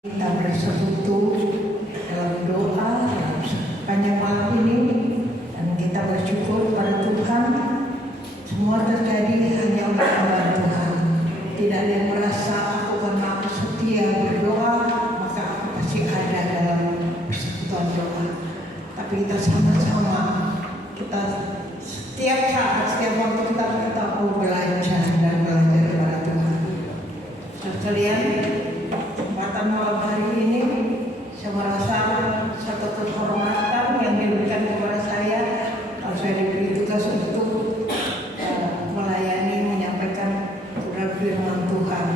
Kita bersekutu dalam doa sepanjang malam ini dan kita bersyukur pada Tuhan. Semua terjadi hanya oleh hamba Tuhan. Tidak ada yang merasa aku karena aku setia berdoa maka aku pasti ada dalam persekutuan doa. Tapi kita sama-sama, kita setiap saat, setiap waktu kita mau belajar dan belajar kepada Tuhan. Sekalian, malam hari ini saya merasa satu kehormatan yang diberikan kepada saya kalau saya diberi tugas untuk melayani, menyampaikan firman Tuhan.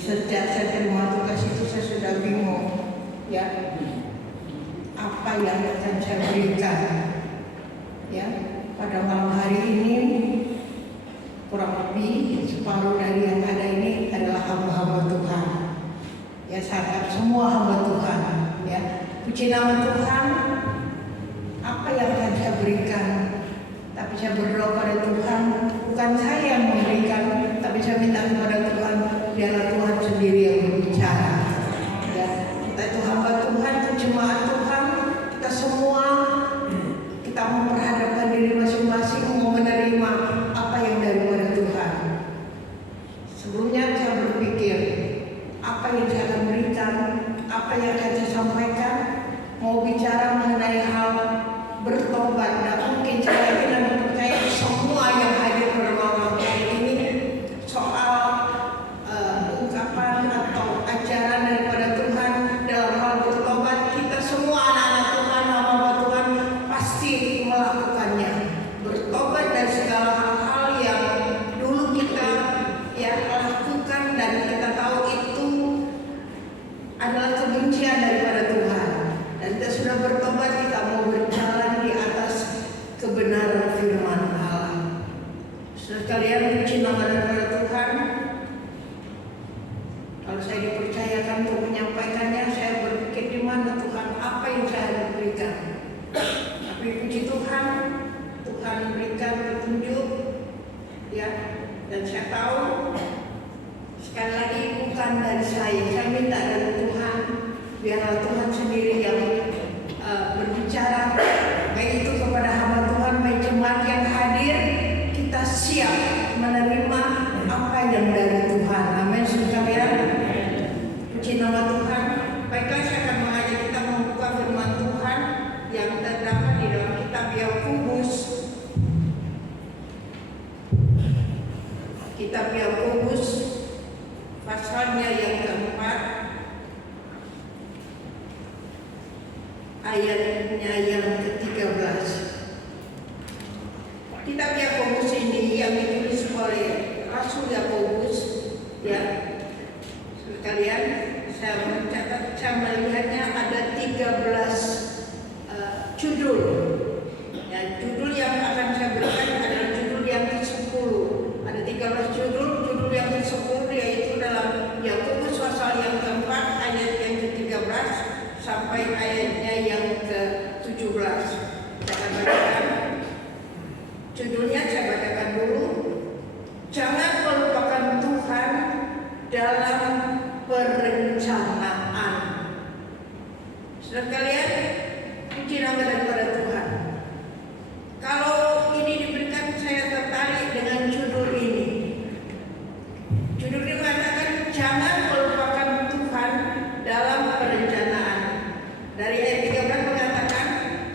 Sejak saya terima tugas itu saya sudah bingung ya apa yang akan saya berikan ya pada malam hari ini. Kurang lebih separuh dari yang ada ini adalah hamba-hamba Tuhan. Ya, saya semua hamba Tuhan, ya. Puji nama Tuhan. Apa yang akan saya berikan? Tapi saya berdoa pada Tuhan, bukan saya yang memberikan, tapi saya minta kepada Tuhan, biarlah Tuhan sendiri yang berbicara. Ya, kita itu hamba Tuhan, itu jemaat Tuhan, kita semua kita memperhadapkan diri masing-masing mau menerima apa yang daripada Tuhan. Sebelumnya saya berpikir apa yang saya akan berikan, apa yang akan saya sampaikan, mau bicara mengenai hal bertobat. Dan mungkin saya ingin percaya semua yang hadir pada malam hari ini soal ungkapan atau ajaran daripada Tuhan dalam hal bertobat. Kita semua anak-anak Tuhan, hamba Tuhan pasti melakukannya. Bertobat dari segala hal-hal yang dulu kita lakukan dan kita tahu itu adalah kebencian daripada Tuhan. Dan kita sudah bertobat, kita mau berjalan di atas kebenaran firman Allah. Saudara sekalian, puji nama daripada Tuhan. Kalau saya dipercayakan untuk menyampaikannya, saya berpikir di mana Tuhan, apa yang saya berikan. Tapi puji Tuhan, Tuhan berikan petunjuk, ya. Dan saya tahu sekali lagi bukan dari saya minta dari Tuhan, biarlah Tuhan sendiri yang berbicara, baik itu kepada hamba Tuhan, baik jemaat yang hadir, kita siap menerima apa yang dari Tuhan. Amin, sekalian. Puji nama Tuhan. Baiklah, saya akan mengajak kita membuka firman Tuhan yang terdapat di dalam kitab Yakobus. Kitab Yakobus pasalnya yang keempat, ayatnya yang ke-13. Kitab Yakobus ini yang ditulis oleh Rasul Yakobus, ya. Sekalian, saya melihatnya ada 13 judul. Dan judul yang akan saya berikan adalah judul yang ke-10. Ada 13 judul yang ke-10 yaitu dalam Yakobus pasal yang keempat ayat yang ke-13 sampai ayatnya yang ke-17. Saya akan bacakan judulnya, saya bacakan dulu. Jangan melupakan Tuhan dalam perencanaan. Saudara sekalian, puji nama daripada Tuhan. Kalau ini diberikan, saya tertarik dengan judul ini. Judul ini mengatakan jangan melupakan Tuhan dalam perencanaan. Dari ayat 13 mengatakan,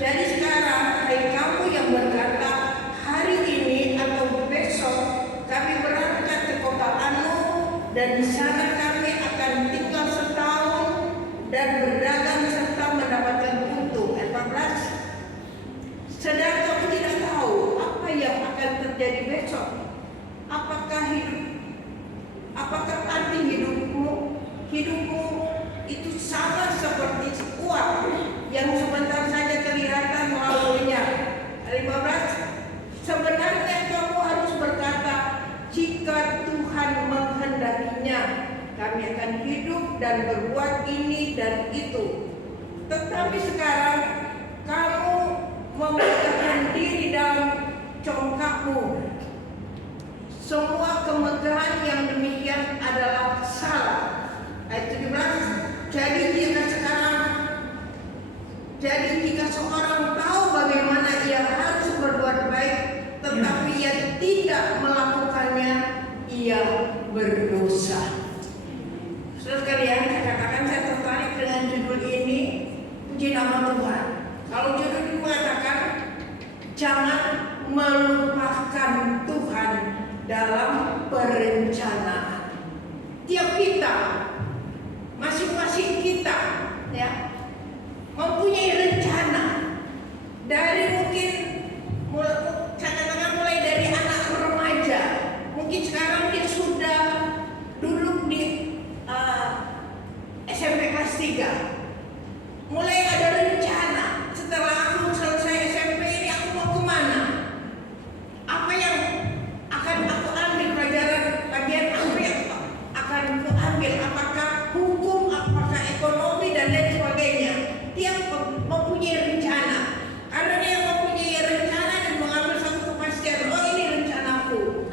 jadi sekarang hai kamu yang berkata hari ini atau besok kami berangkat ke kota Anu dan di sana kami akan tinggal setahun dan berdagang serta mendapatkan untung. Ayat 14. Sedang kamu tidak tahu apa yang akan terjadi besok. Apakah arti hidupmu? Hidupmu itu sama seperti uang yang sebentar saja kelihatan melaluinya. 15. Sebenarnya kamu harus berkata, jika Tuhan menghendakinya, kami akan hidup dan berbuat ini dan itu. Tetapi sekarang kamu memegahkan diri dalam congkakmu. Semua kemegahan yang demikian adalah salah. Ayat 17. Jika seorang tahu bagaimana ia harus berbuat baik, tetapi ia tidak melakukannya, ia berdosa. Saudara sekalian, saya katakan saya tertarik dengan judul ini, puji nama Tuhan. Kalau judul ini mengatakan jangan melupakan Tuhan dalam perencanaan. Tiap kita, masing-masing kita, ya, mempunyai rencana. Dari mungkin saya katakan mulai dari anak remaja, mungkin sekarang dia sudah duduk di SMP kelas 3. Mulai ada rencana, setelah aku selesai SMP ini aku mau kemana, apa yang akan aku ambil, pelajaran bagian apa yang akan aku ambil, apakah hukum, apakah ekonomi, dan lain sebagainya. Tiap mempunyai rencana. Karena dia mempunyai rencana dan mengambil satu kepastian, oh ini rencanaku.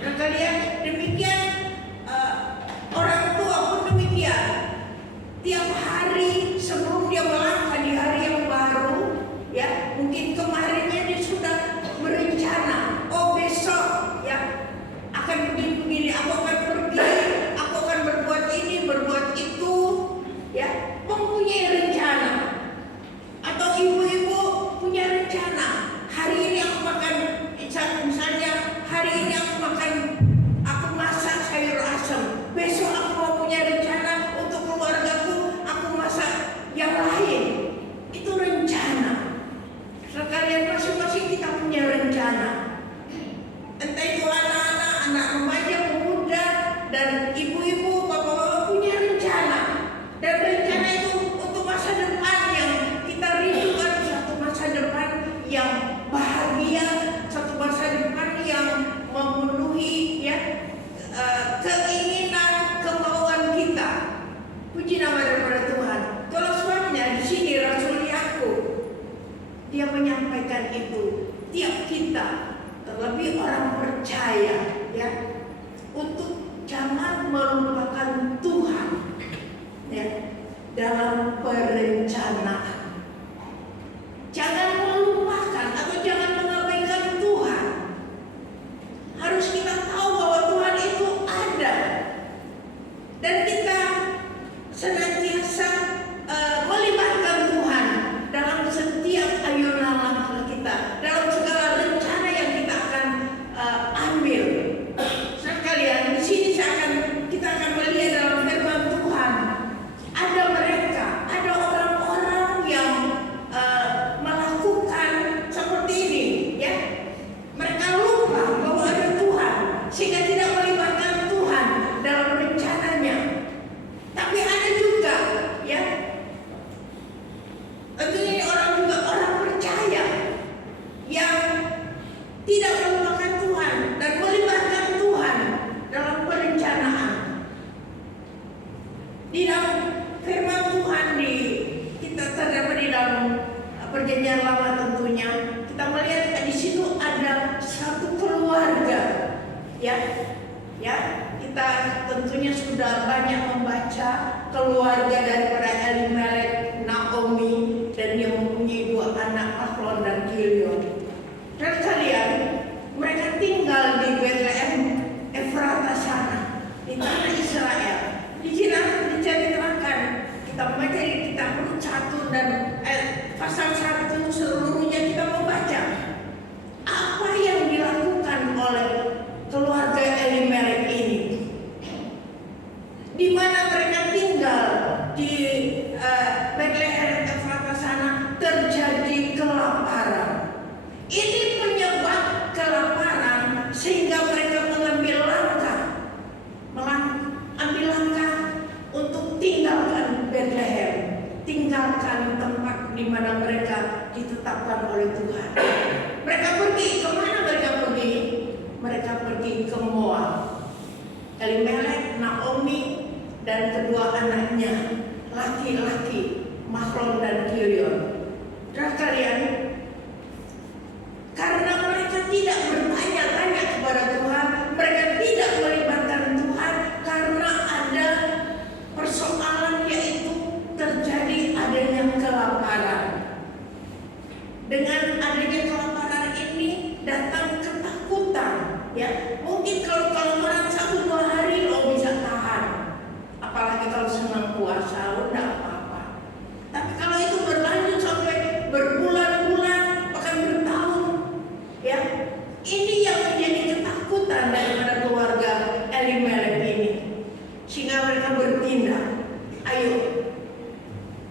Dan kalian demikian, orang tua pun demikian. Tiap hari sebelum dia melangkah di hari yang baru, ya, mungkin kemarinnya dia sudah berencana, oh besok, ya, akan begini, aku akan pergi, aku akan berbuat ini, berbuat itu, ya, mempunyai rencana. Atau ibu-ibu punya rencana, hari ini aku makan, misalnya hari ini aku masak sayur asam, besok aku mau punya rencana untuk keluargaku, aku masak yang lain. Itu rencana. Sekalian masing-masing kita punya rencana. Entah itu anak-anak, anak remaja, pemuda, dan ibu-ibu, bapak-bapak punya rencana. Dan rencana itu untuk masa depan yang kita rindukan, satu masa depan yang bahagia, satu masa depan yang memenuhi, ya, keinginan, kemauan kita. Puji nama daripada Tuhan. Kalau sebabnya di sini Rasul Yakub dia menyampaikan itu, tiap kita, terlebih orang percaya, ya, untuk jangan melupakan Tuhan, ya, dalam perencanaan. Jangan melupakan atau jangan mengabaikan Tuhan. Harus kita tahu bahwa Tuhan itu ada, dan kita senantiasa melibatkan Tuhan dalam setiap ayunan langkah kita, dalam segala rencana yang kita akan ambil. Sekalian di sini kita akan melihat dalam firman Tuhan, ada orang-orang yang melakukan seperti ini, ya. Mereka lupa bahwa ada Tuhan, sehingga tidak melibatkan Tuhan dalam rencananya. Tapi ada juga, ya, tentunya orang percaya yang tidak melupakan Tuhan dan melibatkan Tuhan dalam perencanaan. Di dalam firman Tuhan kita terdapat di dalam perjanjian lama, tentunya kita melihat di situ ada satu keluarga, ya, kita tentunya sudah banyak membaca keluarga daripada Elimelek, Naomi, dan dia mempunyai 2 anak, Mahlon dan Kilion. Dan kalian, mereka tinggal di Bethlehem Efrata sana, di tanah Israel. Diceritakan, kita membaca di kitab Rut 1 dan pasal 1 seluruhnya kita membaca apa yang dilakukan oleh keluarga Elimelek ini, di mana mereka tinggal di Bethlehem Efrata sana terjadi kelaparan. Ini penyebab kelaparan sehingga mereka mengambil langkah untuk tinggalkan Bethlehem, tinggalkan tempat di mana mereka ditetapkan oleh Tuhan. Mereka pergi kemana? Mereka pergi ke Moab. Elimelek, Naomi, dan kedua anaknya laki-laki, Mahlon dan Kilion. Dan kalian, karena mereka tidak bertanya-tanya kepada Tuhan, mereka tidak melibatkan Tuhan, karena ada persoalan, yaitu Dengan adanya kelaparan ini datang ketakutan. Ya, mungkin kalau kelaparan 1-2 hari lo bisa tahan, apalagi kalau senang puasa lo enggak apa-apa. Tapi kalau itu berlanjut sampai berbulan-bulan bahkan bertahun, ya, ini yang menjadi ketakutan daripada keluarga Elimelek ini, sehingga mereka bertindak. Ayo,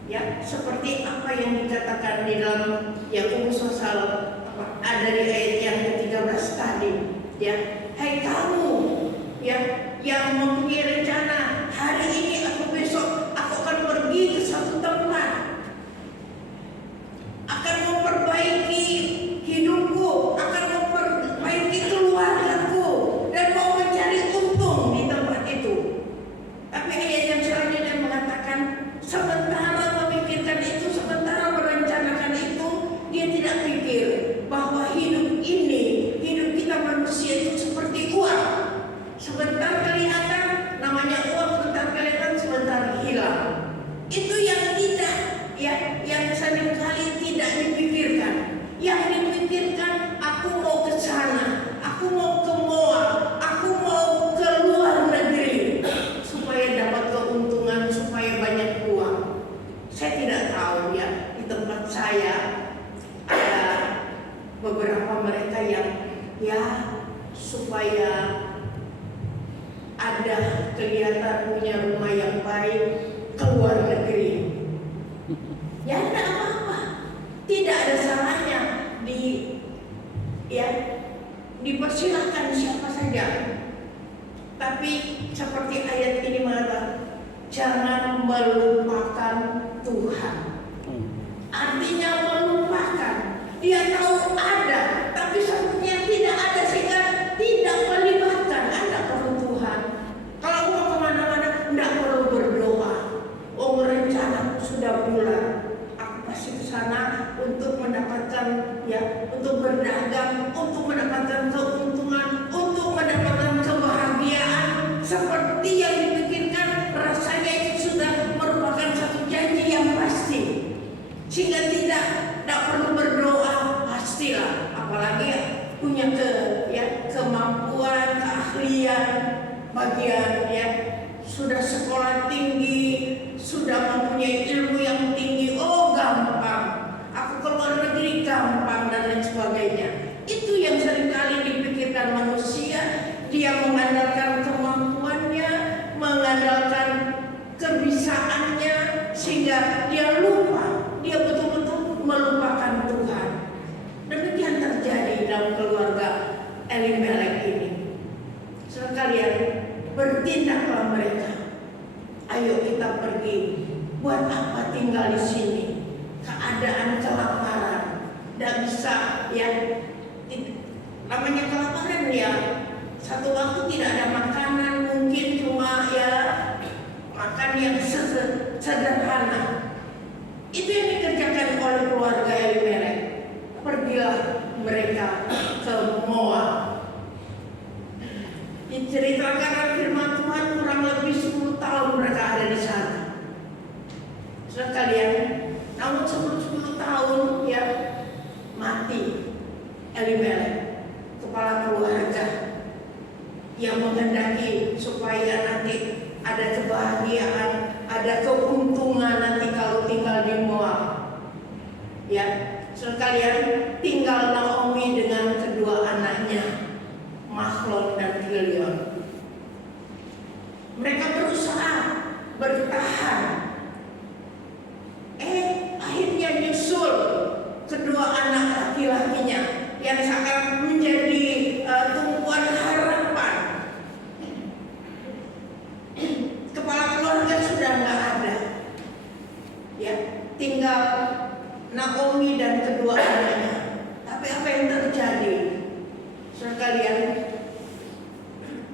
ya, seperti apa yang dikatakan di dalam Yakobus pasal ada di ayat yang ke-13 tadi, ya. Hai kamu, ya, yang mempunyai rencana hari ini atau besok aku akan pergi ke satu tempat, akan memperbaiki hidupku, akan memperbaiki keluargaku, dan mau mencari untung di tempat itu. Tapi ayat yang selanjutnya mengatakan, sementara memikirkan itu, sementara merencanakan itu, dia tidak pikir bahwa hidup ini, hidup kita manusia itu seperti uang. Sebentar kelihatan, namanya uang, sebentar kelihatan, sebentar hilang. Itu yang tidak, ya, yang seringkali tidak dipikirkan. Yang dipikirkan, aku mau ke sana, aku mau ke Moab, aku mau ke luar negeri supaya dapat keuntungan, supaya banyak uang. Saya tidak tahu, ya, di tempat saya ada beberapa mereka yang, ya, supaya ada kelihatan punya rumah yang baik ke luar negeri. Ya, tidak apa-apa, tidak ada salahnya ya, dipersilahkan siapa saja. Tapi seperti ayat ini mengatakan, jangan melupakan Tuhan. Artinya melupakan. Dia tahu ada, tapi sepertinya tidak ada, sehingga tidak melibatkan. Anda perlu Tuhan. Kalau mau kemana-mana, tidak perlu berdoa. Oh, rencanaku sudah bulat, aku pasti ke sana untuk mendapatkan, ya, untuk berdagang, untuk mendapatkan keuntungan, untuk mendapatkan kebahagiaan. Seperti yang dipikirkan, rasanya itu sudah merupakan satu janji yang pasti, sehingga tidak perlu berdoa. Pastilah, apalagi ya, punya kemampuan, keahlian, bagian, ya, sudah sekolah tinggi, sudah mempunyai ilmu yang tinggi. Oh, gampang, aku ke luar negeri gampang, dan lain sebagainya. Itu yang seringkali dipikirkan manusia. Dia mengandalkan kemampuannya, mengandalkan kebisaannya, sehingga dia lupa, dia betul-betul melupakan Tuhan. Demikian terjadi dalam keluarga Elimelek ini. Sekalian, bertindaklah mereka. Ayo kita pergi. Buat apa tinggal di sini? Keadaan kelaparan, tidak bisa, ya. Namanya kelaparan, ya. Satu waktu tidak ada makanan, mungkin cuma, ya, makan yang sederhana. Itu yang dikerjakan oleh keluarga Elimelek. Pergilah mereka ke Moab. Diceritakan dalam firman Tuhan, kurang lebih 10 tahun mereka ada di sana. Sekalian, namun 10 tahun, ya, mati Elimelek, kepala keluarga, yang menghendaki supaya nanti ada kebahagiaan, ada keuntungan nanti kalau tinggal di Moab. Ya, sekalian, tinggal Naomi dengan kedua anaknya, Mahlon dan Kilion. Mereka berusaha bertahan. Akhirnya nyusul kedua anak laki-lakinya yang sangat menjadi tumpuan harapan. Kepala keluarga sudah nggak ada, ya, tinggal Naomi dan kedua anaknya. Tapi apa yang terjadi? Sekalian,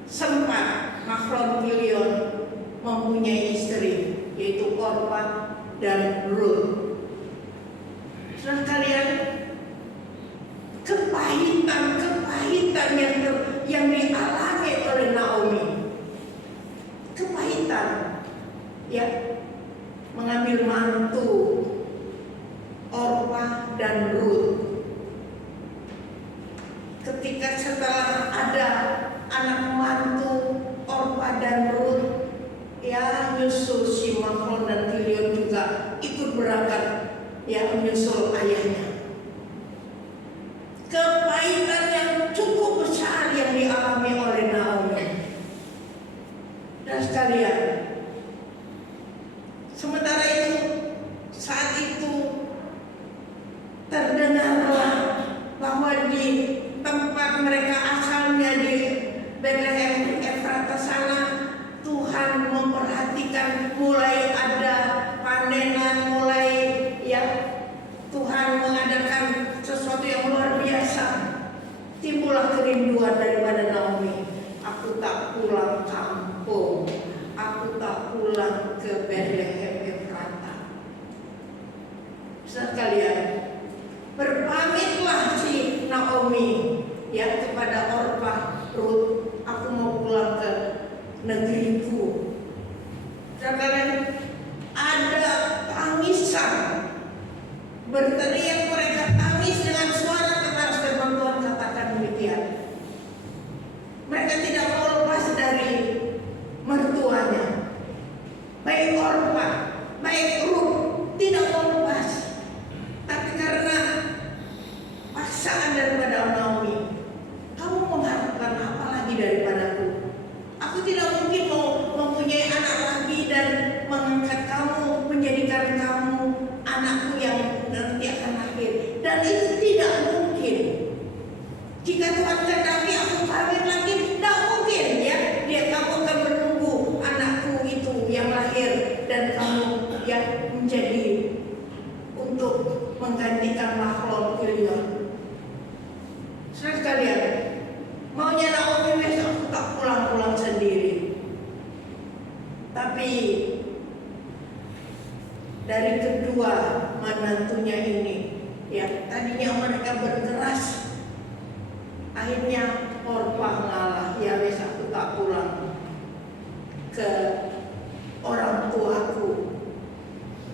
sempat Mahlon Kilion mempunyai istri, yaitu Orpa dan Ruth. Sekalian, kepahitan yang dialami oleh Naomi, kepahitan, ya, mengambil mantu Orpa dan Ruth. ketika setelah ada anak mantu Orpa dan Ruth, ya nyusul si Mahlon dan Kilion juga ikut berangkat, ya menyusul ayahnya. Kepahitan yang cukup besar yang dialami oleh Naomi. Dan sekalian, sementara itu, saat itu terdengarlah bahwa di tempat mereka asalnya di Bethlehem Efrata sana, Tuhan memperhatikan, mulai ada panenan, mulai ya Tuhan mengadakan sesuatu yang luar biasa. Timbullah kerinduan daripada Naomi. Aku tak pulang kampung, aku tak pulang ke Bethlehem Efrata. Sekalian, berpamitlah si Naomi ya kepada Orpa, Ruth, aku mau pulang ke negeriku. Sekalian, ada tangisan, berteriak mereka tangis dengan suara keras, firman Tuhan katakan demikian. Mereka tidak mau lepas dari mertuanya. Baik Orpa, baik Ruth tidak mau lepas. Tapi karena paksaan daripada Naomi, kamu mengharapkan apa lagi daripadaku? Aku tidak mungkin mau mempunyai anak lagi dan mengangkat kamu, menjadikan kamu anakku yang nanti akan lahir. Dan itu tidak mungkin. Jika Tuhan kehendaki aku kawin lagi, tidak mungkin ya. Kamu akan menunggu anakku itu yang lahir dan kamu yang menjadi untuk menggantikan Mahlon Kilion. Saudara sekalian, maunya Naomi besok aku tak pulang-pulang sendiri. Tapi dari kedua menantunya ini, ya tadinya mereka berkeras, akhirnya Orpa ngalah. Ya wes aku tak pulang ke orang tuaku.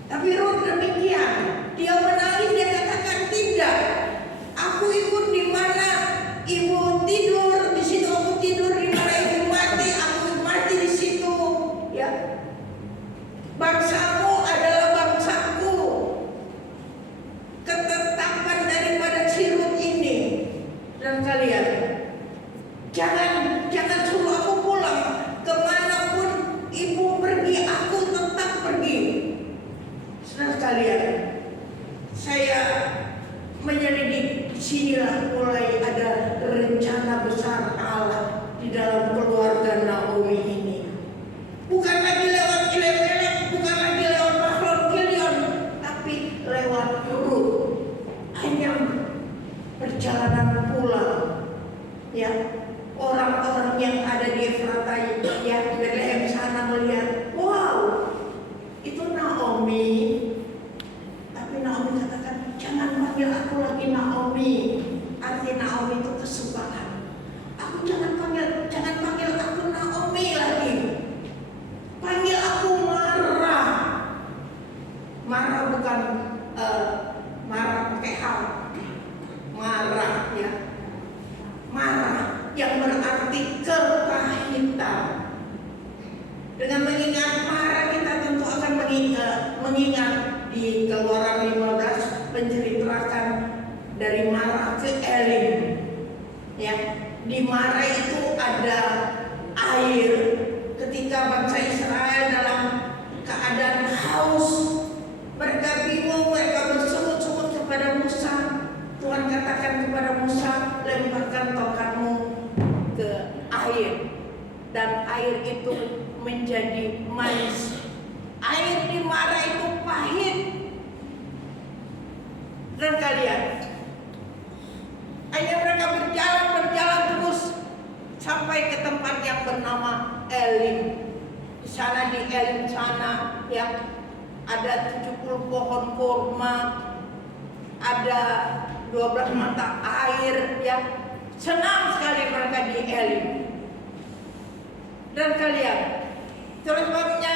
Tapi Ruth demikian, dia menangis, dia katakan tidak. Aku ikut di mana ibu tidur, di situ aku tidur, di mana ibu mati, aku mati di situ. Ya, bangsamu adalah bangsaku. Ketetapan daripada si Ruth ini. Dan kalian, jangan suruh aku pulang. Kemanapun ibu pergi, aku tetap pergi. Saudara sekalian, saya menyelidik, sinilah mulai ada rencana besar Allah di dalam keluarga Naomi ini. Bukan lagi lewat Elimelek, bukan lagi lewat Mahlon Kilion, tapi lewat Ruth. Hanya perjalanan pulang, ya orang-orang yang ada di Efrata, ya Bethlehem sana melihat, wow, itu Naomi. Tapi Naomi katakan, jangan panggil aku lagi Naomi. Arti Naomi itu kesukaan. Aku jangan panggil aku Naomi lagi. Panggil aku Mara. Mara bukan marah pakai hal. Mara ya. Mara yang berarti kepahitan. Dengan mengingat Mara, kita tentu akan mengingat di Keluaran 15 menceritakan dari Mara ke Elim. Ya, di Mara itu ada air. Ketika bangsa Israel dalam keadaan haus, mereka bingung, mereka bersungut-sungut kepada Musa. Tuhan katakan kepada Musa, lemparkan tongkatmu ke air, dan air itu menjadi manis. Air di Mara itu pahit. Dan kalian, hanya mereka berjalan terus sampai ke tempat yang bernama Elim. Di sana, di Elim sana, ya ada 70 pohon kurma, ada 12 mata air, ya senang sekali mereka di Elim. Dan kalian, terus sebabnya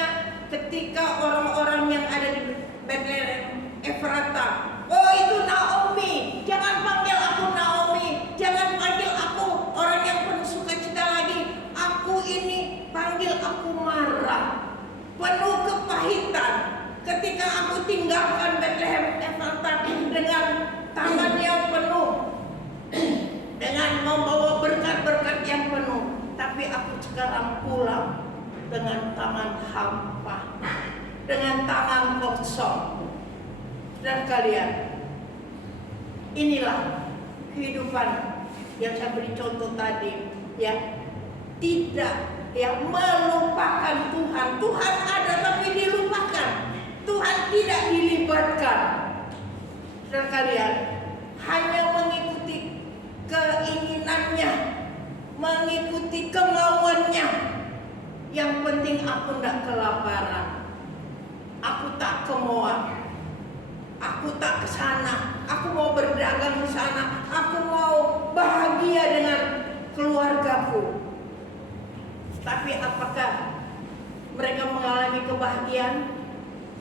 ketika orang-orang yang ada di Bethlehem Efrata, oh itu Naomi, jangan panggil aku Naomi, jangan panggil aku sekarang pulang dengan tangan hampa, dengan tangan kosong. Dan kalian, inilah kehidupan yang saya beri contoh tadi, ya. Tidak melupakan Tuhan. Tuhan ada tapi dilupakan. Tuhan tidak dilibatkan. Dan kalian hanya mengikuti keinginannya, mengikuti kemauannya. Yang penting aku tidak kelaparan, aku tak ke mall, aku tak ke sana, aku mau berdagang di sana, aku mau bahagia dengan keluargaku. Tapi apakah mereka mengalami kebahagiaan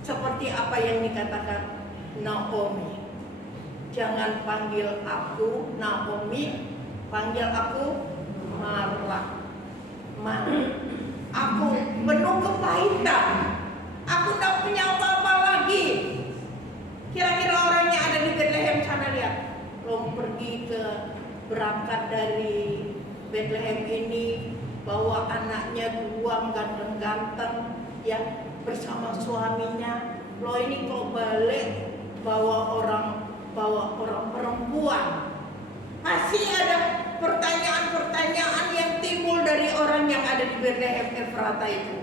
seperti apa yang dikatakan Naomi? Jangan panggil aku Naomi, panggil aku Mara. Aku penuh kepahitan, aku tak punya apa-apa lagi. Kira-kira orang yang ada di Bethlehem sana, lihat, belum pergi berangkat dari Bethlehem ini, bawa anaknya dua ganteng-ganteng, ya, bersama suaminya. Lo ini kok balik bawa orang perempuan. Masih ada pertanyaan-pertanyaan yang timbul dari orang yang ada di Bethlehem Efrata itu.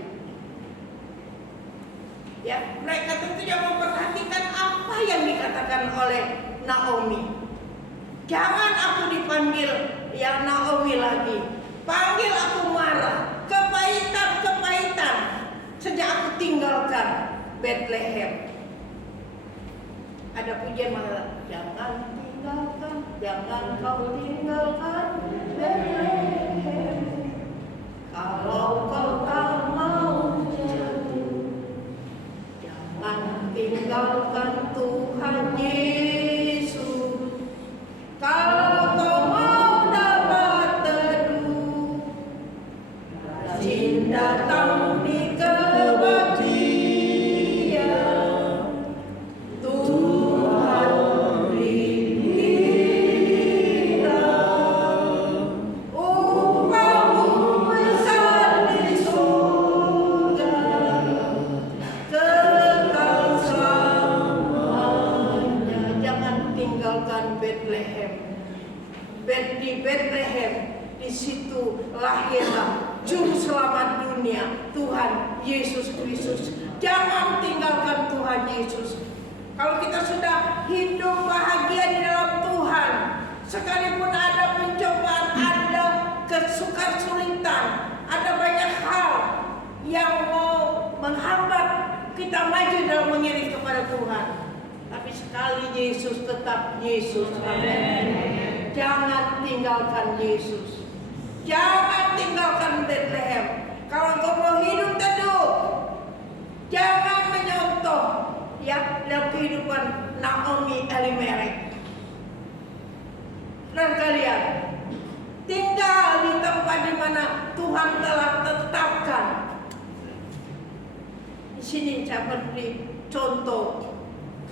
Ya, mereka tentunya memperhatikan apa yang dikatakan oleh Naomi. Jangan aku dipanggil ya Naomi lagi. Panggil aku Mara. Kepahitan sejak aku tinggalkan Bethlehem. Ada pujian mengatakan, jangan kau tinggalkan Bethlehem. Kalau kau tak mau jatuh, jangan tinggalkan Tuhan Yesus. Kalau kau mau dapat teduh, rajin datang di kebaktian. Tuhan beri kita upahmu besar di surga, kekal selamanya. Jangan tinggalkan Bethlehem. Di Bethlehem, di situ lahirlah Juru Selamat dunia, Tuhan Yesus Kristus. Jangan tinggalkan Tuhan Yesus. Kalau kita sudah hidup bahagia di dalam Tuhan, sekalipun ada pencobaan, ada kesulitan, ada banyak hal yang mau menghambat kita maju dalam mengiring kepada Tuhan. Tapi sekali Yesus tetap Yesus. Amin. Jangan tinggalkan Yesus. Jangan tinggalkan Bethlehem. Kalau engkau mau hidup teduh, jangan menyontoh ya dalam kehidupan Naomi Elimelek. Dan kalian tinggal di tempat di mana Tuhan telah tetapkan. Di sini saya beri contoh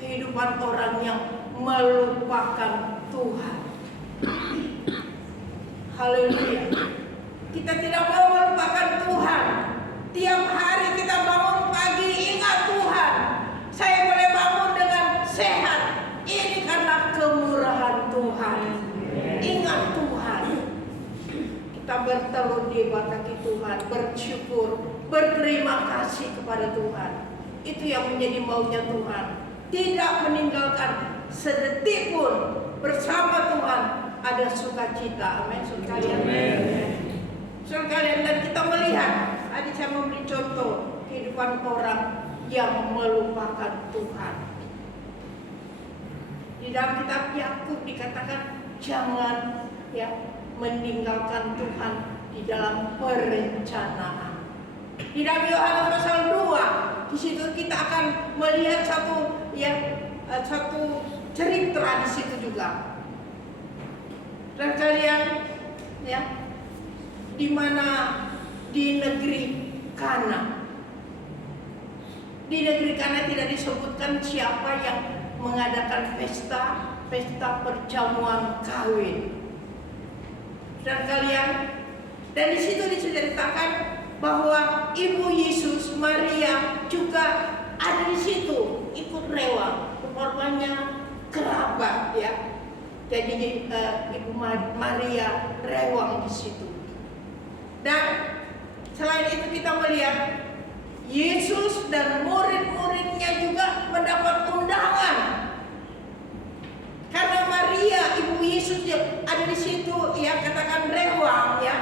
kehidupan orang yang melupakan Tuhan. Haleluya. Kita tidak mau melupakan Tuhan. Tiap hari kita bangun pagi, ingat Tuhan. Saya boleh bangun dengan sehat. Ini karena kemurahan Tuhan. Ingat Tuhan. Kita bertelur di kaki Tuhan, bersyukur, berterima kasih kepada Tuhan. Itu yang menjadi maunya Tuhan. Tidak meninggalkan sedetik pun bersama Tuhan. Ada sukacita, amin, saudara kalian. Dan kita melihat, tadi saya memberi contoh kehidupan orang yang melupakan Tuhan. Di dalam kitab Yakub dikatakan jangan ya meninggalkan Tuhan di dalam perencanaan. Di dalam Yohanes pasal 2, di situ kita akan melihat satu cerita di situ juga. Dan kalian ya, di mana di negeri Kana. Di negeri Kana tidak disebutkan siapa yang mengadakan pesta perjamuan kawin. Dan kalian, Dan di situ diceritakan bahwa Ibu Yesus Maria juga ada di situ, ikut rewang. Korbannya kerabat ya. Jadi Ibu Maria rewang di situ. Dan selain itu kita melihat Yesus dan murid-muridnya juga mendapat undangan. Karena Maria, Ibu Yesus ada di situ, ya katakan rewang ya.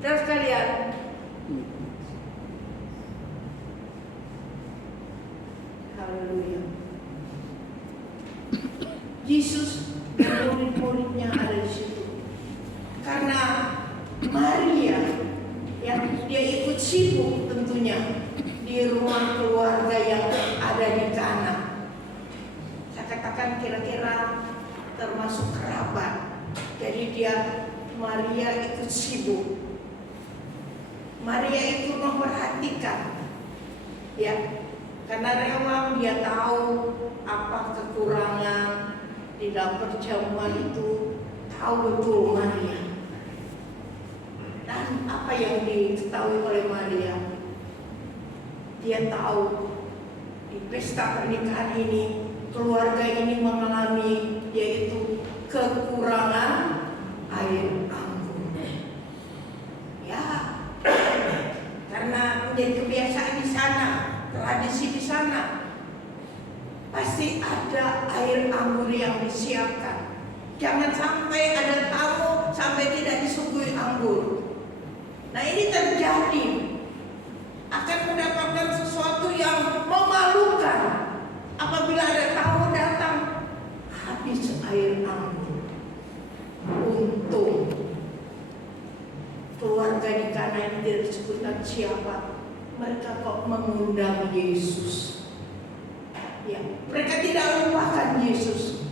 Dan sekalian, haleluya. Yesus dan murid-muridnya ada di situ. Karena Maria yang dia ikut sibuk tentunya di rumah keluarga yang ada di Kana. Saya katakan kira-kira termasuk kerabat. Jadi Maria ikut sibuk. Maria itu memperhatikan, ya, karena rewang dia tahu apa kekurangan di dalam perjamuan itu, tahu betul Maria. Dan apa yang diketahui oleh Maria, dia tahu di pesta pernikahan ini keluarga ini mengalami yaitu kekurangan air anggur. Ya, karena menjadi kebiasaan di sana, tradisi di sana, pasti ada air anggur yang disiapkan. Jangan sampai ada tamu sampai tidak disuguhi anggur. Nah ini terjadi, akan mendapatkan sesuatu yang memalukan apabila ada tamu datang habis air anggur. Untung keluarga di Kana ini tidak disebutkan siapa, mereka kok mengundang Yesus. Ya, mereka tidak lupakan Yesus.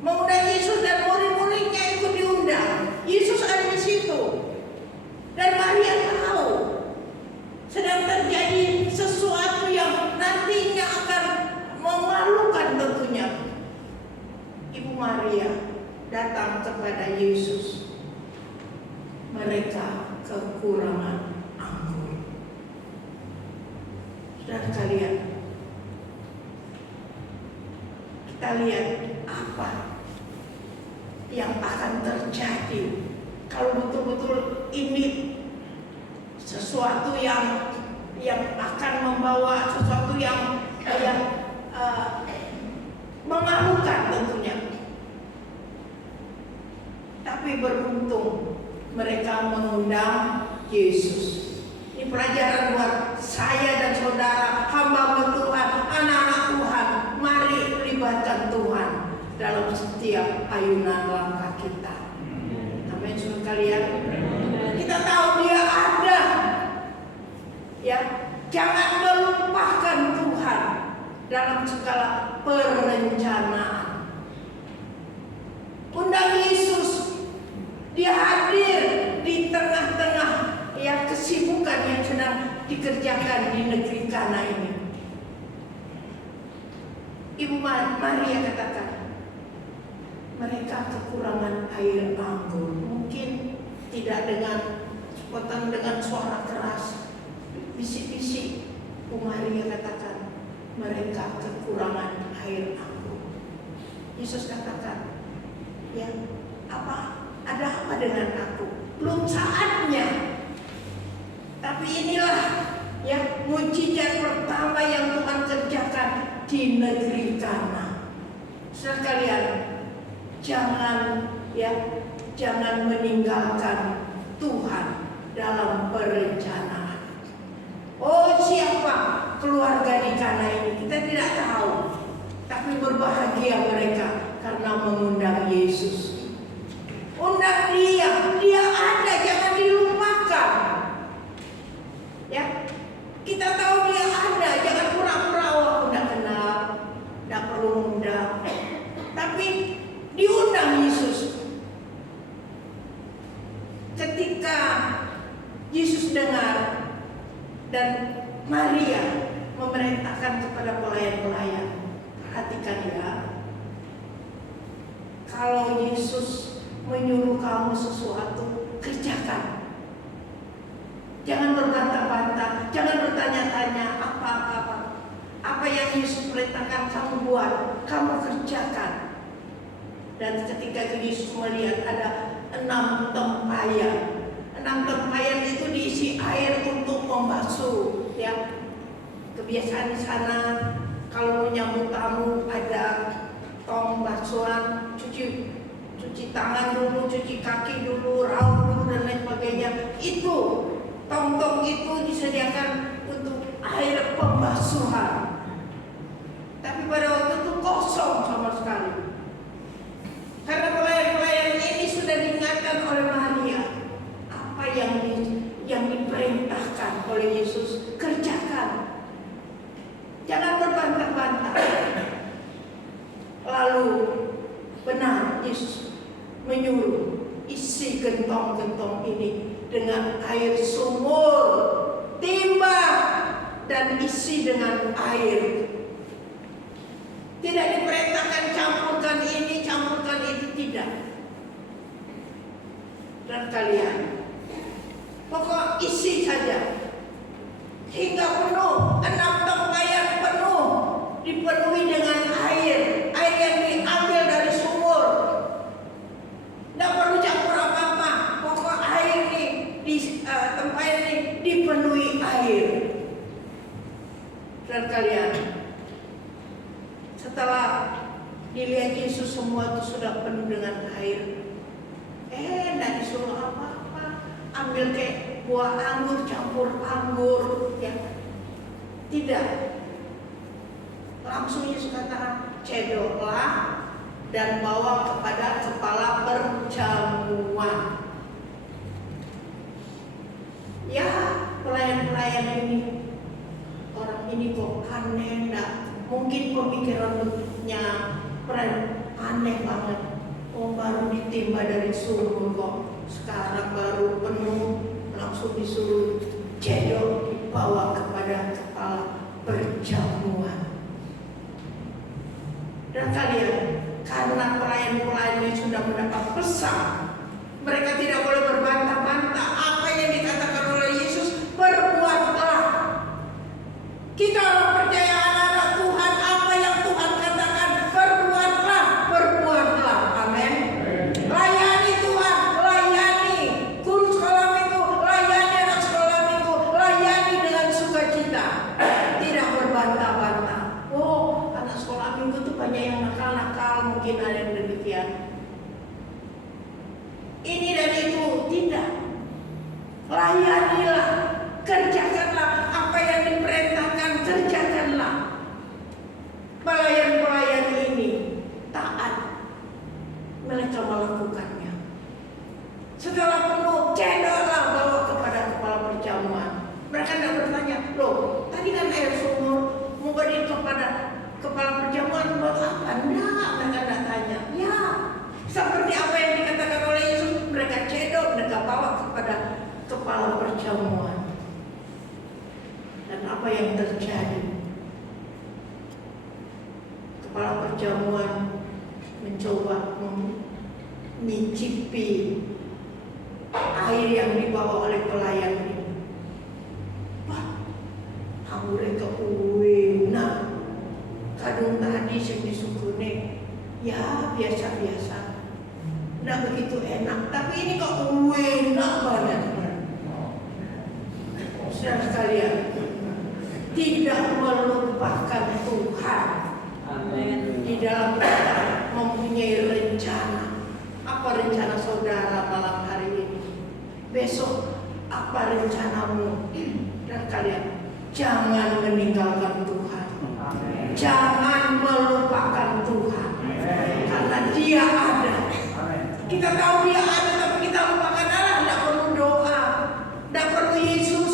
Mengundang Yesus dan murid-muridnya ikut diundang. Yesus ada di situ. Dan Maria tahu sedang terjadi sesuatu yang nantinya akan memalukan tentunya. Ibu Maria datang kepada Yesus. Mereka kekurangan anggur. Saudara sekalian, kita lihat apa yang akan terjadi kalau betul-betul ini sesuatu yang akan membawa sesuatu yang memalukan tentunya. Tapi beruntung mereka mengundang Yesus. Ini pelajaran buat saya dan saudara, hamba Tuhan, anak-anak Tuhan. Mari libatkan Tuhan dalam setiap ayunan langkah kita. Amin, saudara kalian. Kita tahu Dia ada. Ya, jangan melupakan Tuhan dalam segala perencanaan. Undang Yesus. Dia hadir di tengah-tengah kesibukan yang sedang dikerjakan di negeri Kana ini. Ibu Maria katakan, mereka kekurangan air anggur. Mungkin tidak dengan suara keras, bisik-bisik. Ibu Maria katakan, mereka kekurangan air anggur. Yesus katakan, ya, ada apa dengan aku? Belum saatnya. Tapi inilah ya mujizat pertama yang Tuhan kerjakan di negeri Kana. Saudara sekalian, jangan meninggalkan Tuhan dalam perencanaan. Oh, siapa keluarga di Kana ini? Kita tidak tahu. Tapi berbahagia mereka karena mengundang Yesus. Undang Dia ada, jangan dilupakan. Ya, kita tahu Dia ada, jangan pura-pura udah kenal, tidak perlu undang. Tapi diundang Yesus. Ketika Yesus dengar dan Maria memerintahkan kepada pelayan-pelayan, perhatikan ya, kalau Yesus menyuruh kamu sesuatu, kerjakan. Jangan berbantah-bantah, jangan bertanya-tanya apa-apa. Apa yang Yesus perintahkan kamu buat, kamu kerjakan. Dan ketika Yesus melihat ada 6 tempayan, 6 tempayan itu diisi air untuk membasuh, ya. Kebiasaan di sana kalau menyambut tamu ada tong basuhan, cuci tangan dulu, cuci kaki dulu, raut dulu dan lain sebagainya. Itu tong-tong itu disediakan untuk air pembasuhan. Tapi pada waktu itu kosong sama sekali. Karena pelayan-pelayan ini sudah diingatkan oleh Maria, apa yang diperintahkan oleh Yesus, kerjakan. Jangan berbantah-bantah. Lalu benar Yesus menyuruh isi gentong-gentong ini dengan air sumur, timba dan isi dengan air. Tidak diperintahkan campurkan ini, campurkan itu, tidak. Dan kalian, pokok isi saja hingga penuh, 6 tempayan penuh, dipenuhi dengan air yang diambil dari sumur. Tidak perlu campur apa-apa, pokok air ini tempayan ini dipenuhi air. Dan kalian, setelah dilihat Yesus semua itu sudah penuh dengan air, tidak disuruh apa-apa, ambil kayak buah anggur, campur anggur, ya. Tidak. Langsung Yesus katakan, cedoklah dan bawa kepada kepala perjamuan. Ya, pelayan-pelayan ini, orang ini kok aneh, enggak? Mungkin pemikirannya aneh banget. Oh, baru ditimba dari sumur kok, sekarang baru penuh, langsung disuruh cedok dibawa kepada kepala perjamuan. Dan kalian, karena pelayan-pelayan ini sudah mendapat pesan, mereka tidak boleh berbantah-bantah. Apa yang dikatakan oleh Yesus, perbuatlah. Kita orang percaya anak-anak Tuhan, apa yang Tuhan katakan, perbuatlah, perbuatlah. Amin. Layani Tuhan, layani guru sekolah minggu, layani anak sekolah minggu, layani dengan sukacita, tidak berbantah-bantah. Oh, anak sekolah minggu itu banyak yang nakal-nakal, mungkin ada yang demikian. Ini dan itu, tidak. Layanilah, kerjakanlah apa yang diperintahkan, kerjakanlah. Pelayan-pelayan ini taat, mereka melakukannya. Setelah penuh, cedoklah bawa kepada kepala perjamuan. Mereka tidak bertanya, loh, tadi kan air sumur, mau beri kepada kepala perjamuan buat apa? Enggak, mereka tidak tanya. Ya, seperti apa yang dikatakan oleh Yesus, mereka cedok, mereka bawa kepada kepala perjamuan. Dan apa yang terjadi? Kepala perjamuan mencoba mencicipi air yang dibawa oleh pelayan ini. Wah, mereka enak. Kadung tadi yang disukune, ya biasa-biasa, tidak begitu enak. Tapi ini kok enak banget. Saudara sekalian, tidak melupakan Tuhan. Amin. Di dalam kita mempunyai rencana. Apa rencana saudara malam hari ini? Besok apa rencanamu? Dan kalian, jangan meninggalkan Tuhan. Amin. Jangan melupakan Tuhan. Karena Dia ada. Kita tahu Dia ada, tapi kita lupakan Allah. Tidak perlu doa, tidak perlu Yesus.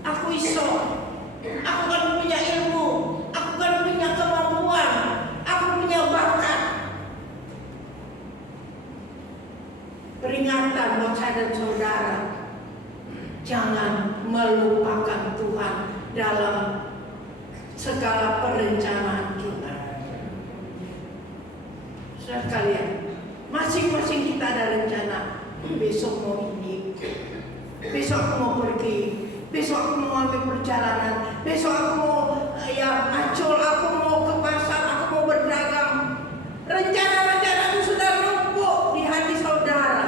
Aku iso, aku kan punya ilmu, aku kan punya kemampuan, aku punya bakat. Peringatan buat saya dan saudara, jangan melupakan Tuhan dalam segala perencanaan kita. Saudara sekalian, masing-masing kita ada rencana. besok aku mau pergi, besok aku mau ambil perjalanan, besok aku mau Ancol, aku mau ke pasar, aku mau berdagang. Rencana-rencana itu sudah numpuk di hati saudara.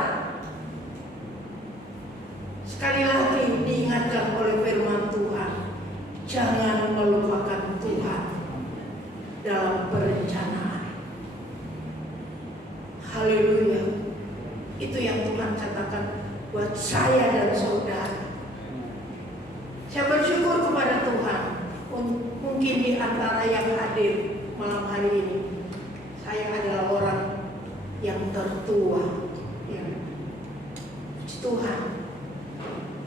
Sekali lagi diingatkan oleh firman Tuhan, jangan melupakan Tuhan dalam perencanaan. Haleluya. Itu yang Tuhan katakan buat saya dan saudara. Saya bersyukur kepada Tuhan. Mungkin di antara yang hadir malam hari ini, saya adalah orang yang tertua. Ya. Puji Tuhan.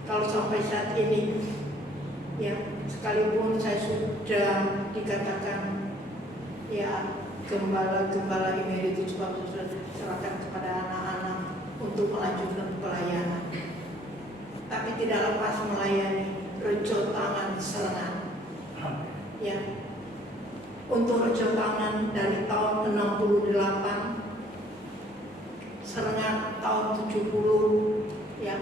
Kalau sampai saat ini, ya, sekalipun saya sudah dikatakan gembala emeritus sudah diserahkan kepada anak-anak untuk melanjutkan pelayanan, tapi tidak lepas melayani rejo tangan serengan. Ya, untuk rejo tangan dari tahun 68, serengan tahun 70, ya.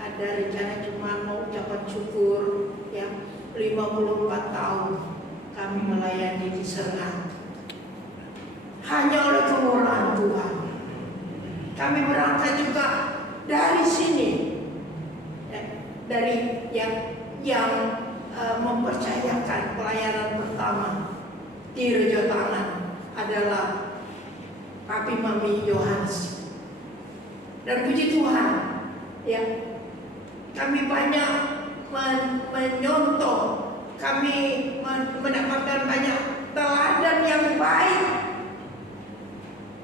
Ada rencana cuma mau ucapan syukur, ya. 54 tahun kami melayani di Serengan. Hanya oleh kemurahan Tuhan. Kami berangkat juga dari sini, ya, dari yang mempercayakan pelayanan pertama di Rejo Tangan adalah Papi Mami Yohanes. Dan puji Tuhan, ya, kami banyak menyontoh, kami mendapatkan banyak teladan yang baik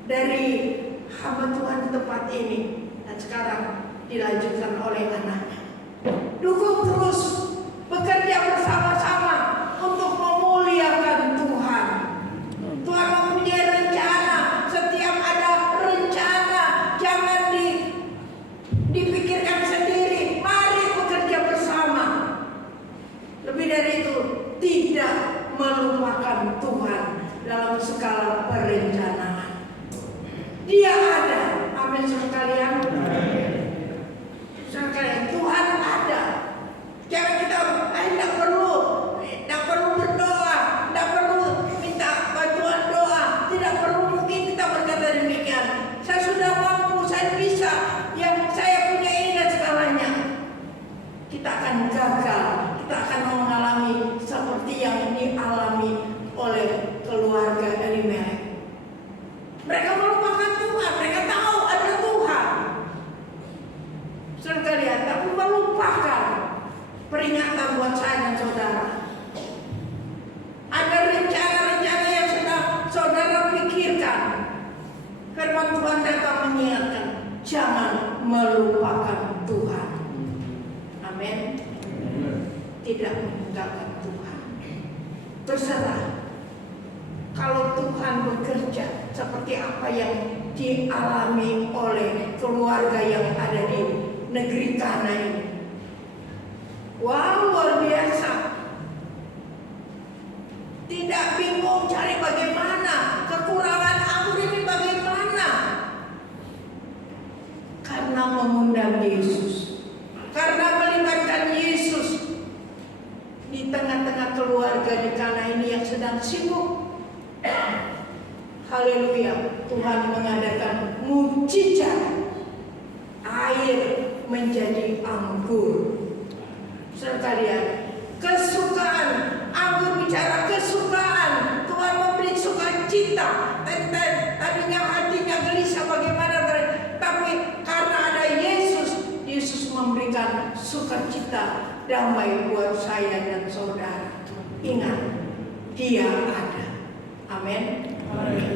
dari hamba Tuhan di tempat ini, dan sekarang dilanjutkan oleh anaknya. Dukung terus, bekerja bersama-sama untuk memuliakan Tuhan. Tuhan mempunyai rencana. Setiap ada rencana, jangan dipikirkan sendiri. Mari bekerja bersama. Lebih dari itu, tidak melupakan Tuhan dalam segala perencanaan. Dia ada. Amin sekalian. Sekalian, Tuhan ada. Jangan kita tidak perlu berdoa, tidak perlu minta bantuan doa, tidak perlu mungkin kita berkata demikian. Saya sudah mampu, saya bisa, yang saya punya ini dan segalanya. Kita akan gagal, kita akan mengalami seperti yang dialami oleh keluarga Elimelek. Mereka melupakan Tuhan, mereka tahu ada Tuhan. Sekalian, tapi melupakan. Peringatan buat saya dan saudara. Ada rencana-rencana yang sedang saudara pikirkan. Firman Tuhan datang mengingatkan, jangan melupakan Tuhan. Amin. Tidak meninggalkan Tuhan. Berserah. Kalau Tuhan bekerja seperti apa yang dialami oleh keluarga yang ada di negeri Kana ini. Wow, luar biasa. Tidak bingung cari bagaimana, kekurangan anggur ini bagaimana. Karena mengundang Yesus, karena melibatkan Yesus di tengah-tengah keluarga di Kana ini yang sedang sibuk. Haleluya, Tuhan mengadakan mujizat, air menjadi anggur. Sekalian, kesukaan, anggur bicara kesukaan. Tuhan memberi sukacita. Tadinya hatinya gelisah bagaimana, tapi karena ada Yesus, Yesus memberikan sukacita, damai buat saya dan saudara. Ingat, Dia ada. Amin.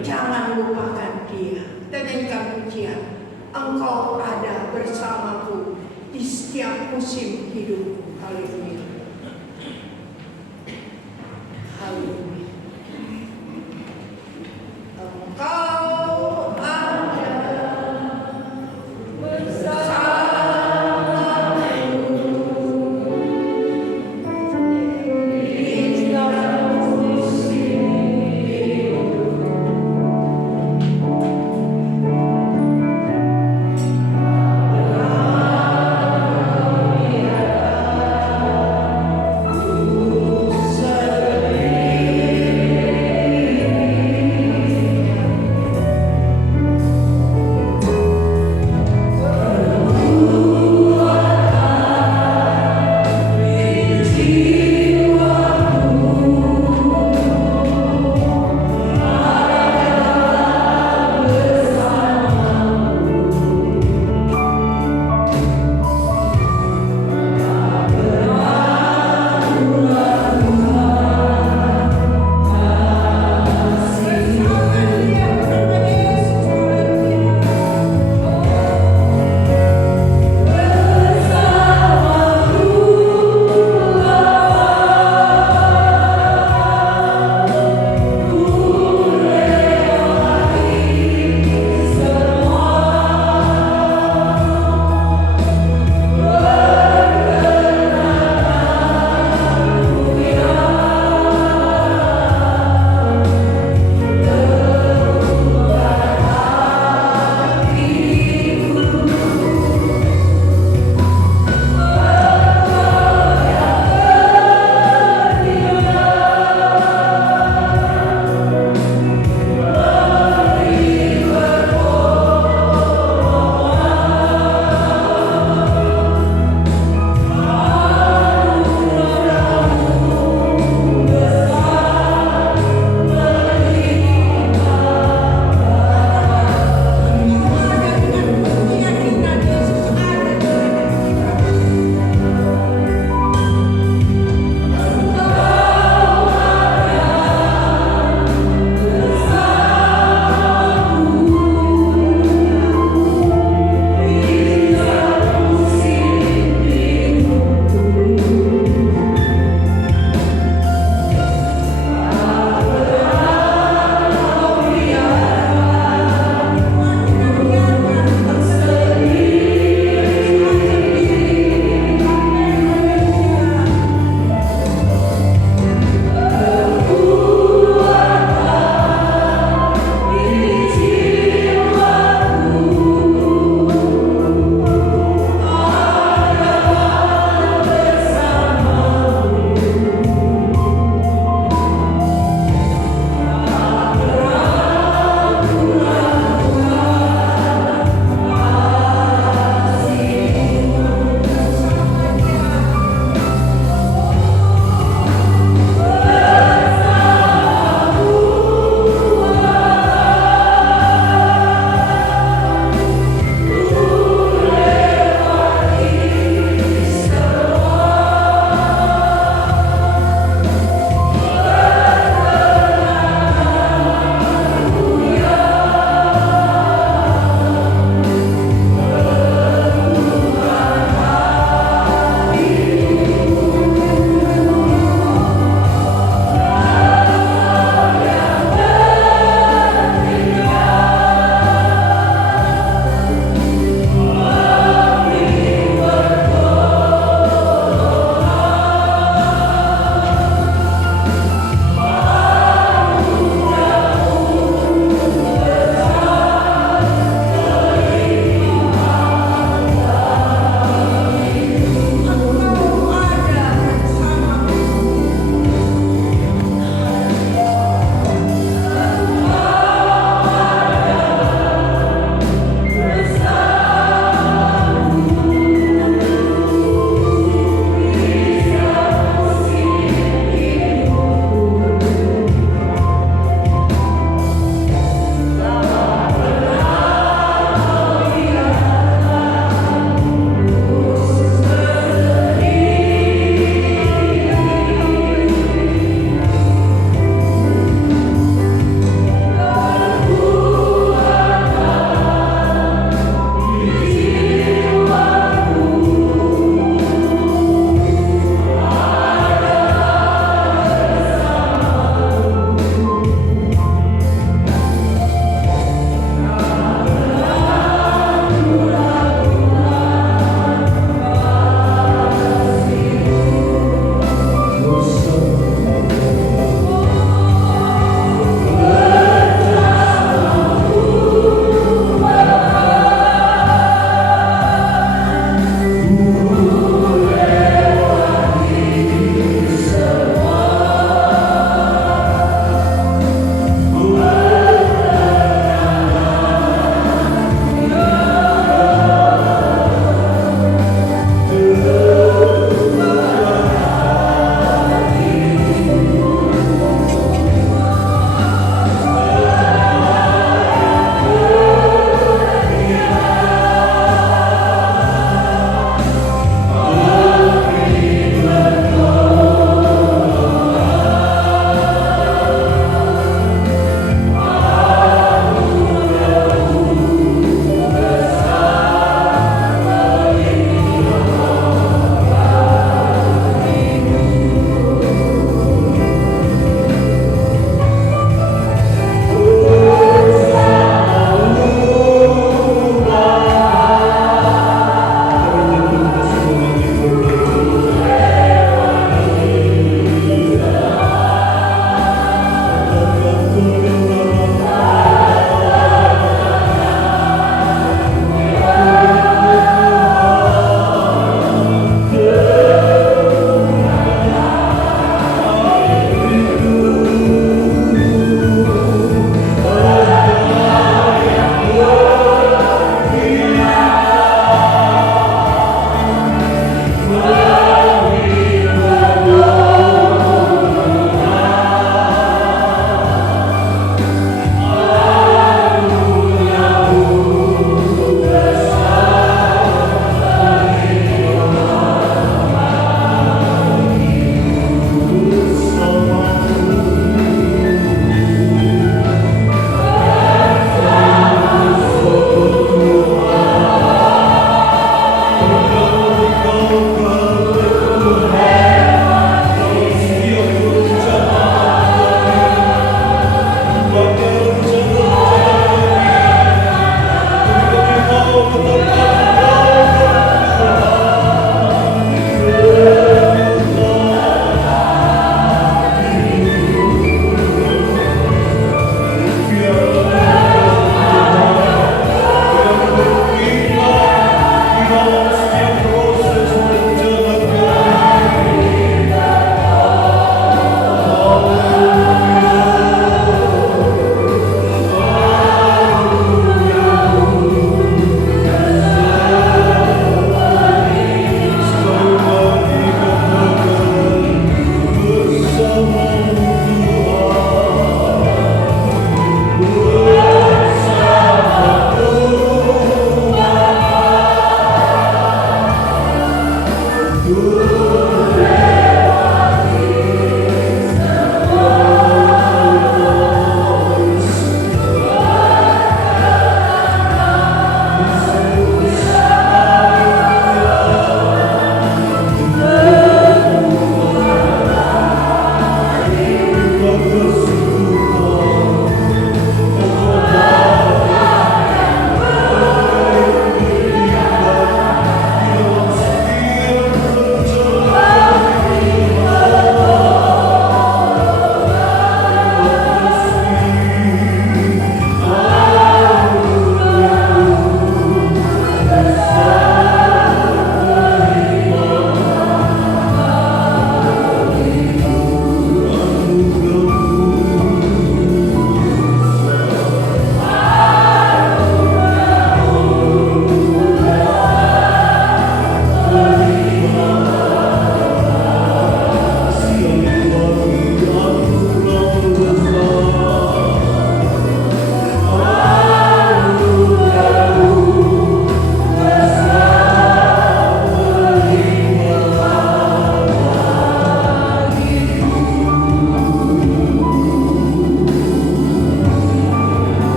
Jangan lupakan Dia. Kita nyanyikan pujian. Engkau ada bersamaku di setiap musim hidupku. Haleluya. Haleluya. Engkau ada bersamaku di setiap musim hidupku. Haleluya.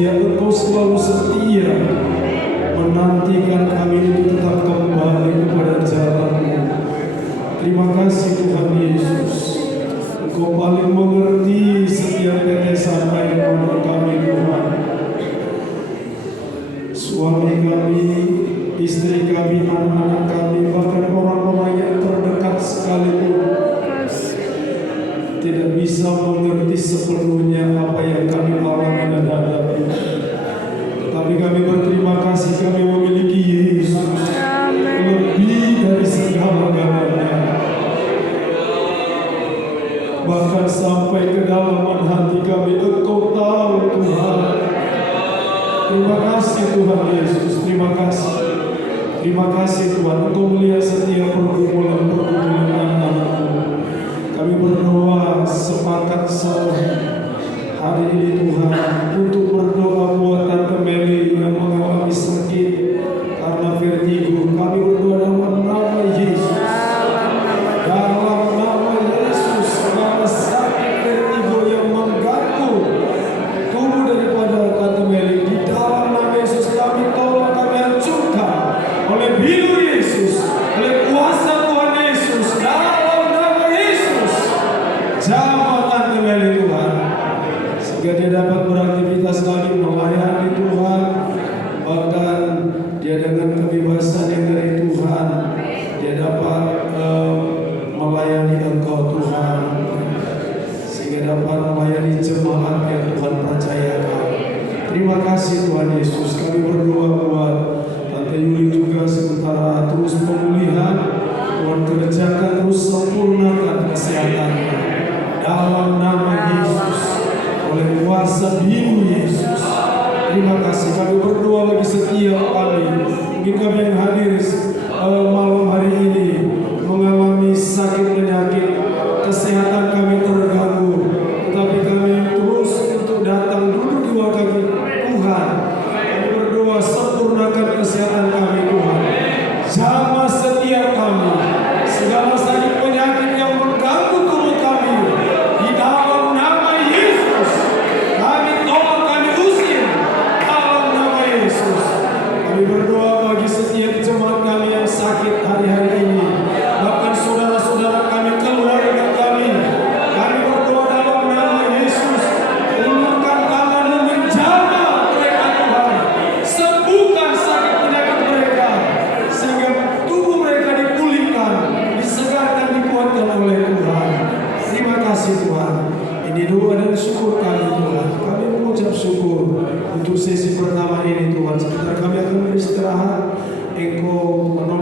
setia, Engkau selalu setia menantikan kami untuk tetap kembali kepada jalan-Mu. Terima kasih Tuhan Yesus, Engkau paling mengerti setiap tetesan air mata kami Tuhan. Suami kami, istri kami, anak-anak kami, bahkan orang-orang yang terdekat sekalipun tidak bisa mengerti sepenuhnya apa yang kami alami dan hadapi. Tetapi kami berterima kasih kami memiliki Yesus lebih dari segala-galanya. Bahkan sampai kedalaman hati kami Engkau tahu Tuhan. Terima kasih Tuhan Yesus, terima kasih. Terima kasih Tuhan, Engkau melihat setiap pergumulan anak-Mu. Kami berdoa sepakat hari ini Tuhan untuk berdoa buat Tante Meli yang mengalami sakit karena vertigo. Kami berdoa dalam nama Yesus. Dalam nama Yesus, segala sakit vertigo yang mengganggu tubuh daripada Tante Meli, di dalam nama Yesus kami tolong, kami hancurkan oleh biru Yesus, oleh kuasa Tuhan Yesus. Dalam nama Yesus, jamah Tante Meli Tuhan, sehingga dia dapat beraktivitas lagi melayani Tuhan. Bahkan dia dengan kebebasan yang dari Tuhan, dia dapat melayani Engkau Tuhan, sehingga dapat melayani jemaat yang Tuhan percayakan. Terima kasih Tuhan Yesus. Kami berdoa buat Tante Yuli juga, sementara terus pemulihan, Tuhan kerjakan, terus sempurnakan kesehatannya dalam nama Yesus, oleh kuasa biru Yesus. Terima kasih. Kami berdoa bagi setiap kami, mungkin kami yang hadir malam hari ini mengalami sakit penyakit, kesehatan kami terganggu, tetapi kami terus untuk datang duduk di bawah kaki Tuhan. Kami berdoa sempurnakan kesehatan kami Tuhan. Jamah setiap kami, segala sakit penyakit yang mengganggu tubuh kami, di dalam nama Yesus kami tolong, kami usir dalam nama Yesus. Kami berdoa bagi setiap jemaat kami yang sakit hari-hari ini, bahkan saudara-saudara kami, keluarga kami. Kami berdoa dalam nama Yesus, ulurkan tangan-Mu menjamah mereka Tuhan, sembuhkan sakit penyakit mereka, sehingga tubuh mereka dipulihkan, disegarkan, dikuatkan oleh Tuhan. Terima kasih Tuhan. Ini doa dan syukur kami Tuhan. Kami mengucap syukur untuk sesi pertama ini Tuhan. Sebentar kami akan beristirahat. Engkau menolong